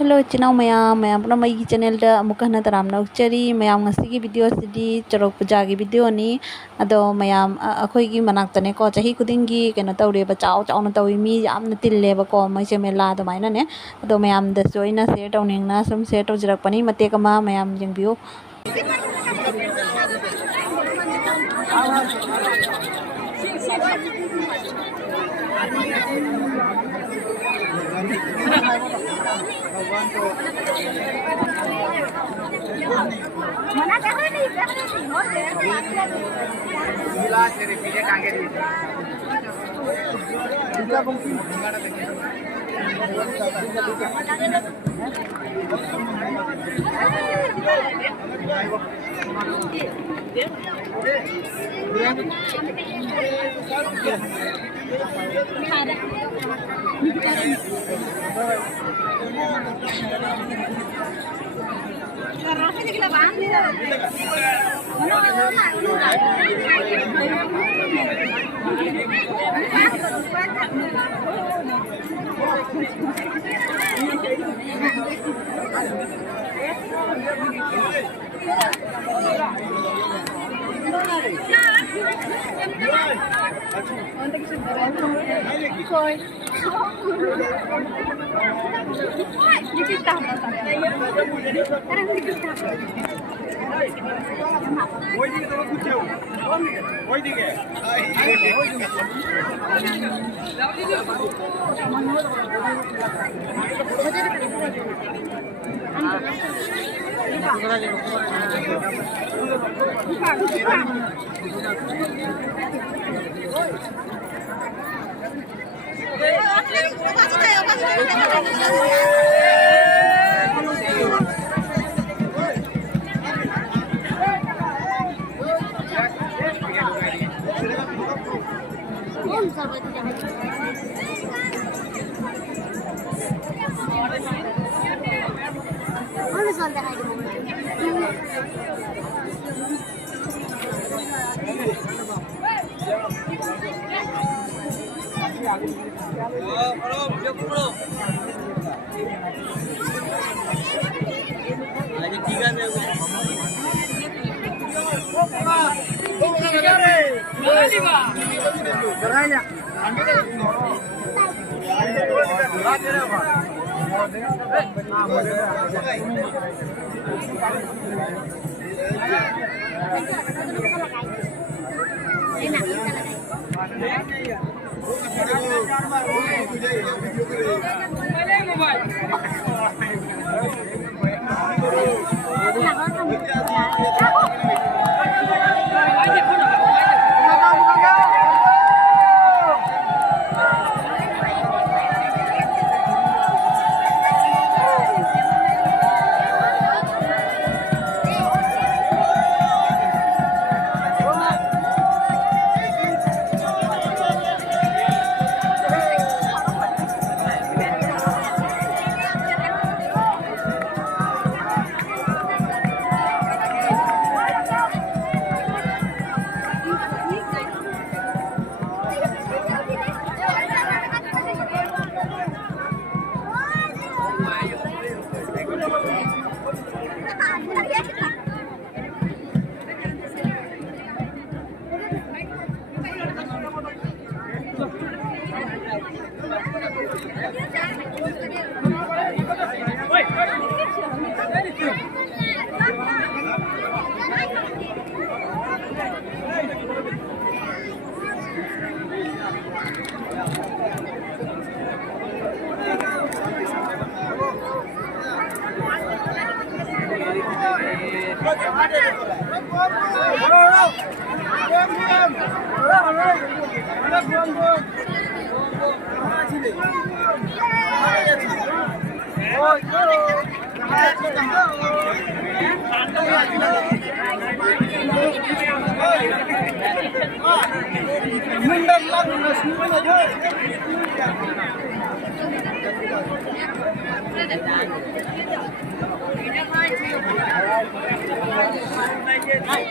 hello इचिनाव ma'am ma'am पुनः my channel अमुक हना तराम नौचरी मैम ngasi वीडियो सिदी चरक पूजा की वीडियो नि अदो मैम अखोई की मनाक्तने को चाही खुदिंगी केनो तौरेबा चाव चावना तौई मी यामना तिल्लेबको मैसे मेला अदुमाइना ने अदो मैम दसो इना शेयर तौनिंगना सम शेयर तौजरकपनी मतेक अमा मैम यंगबियो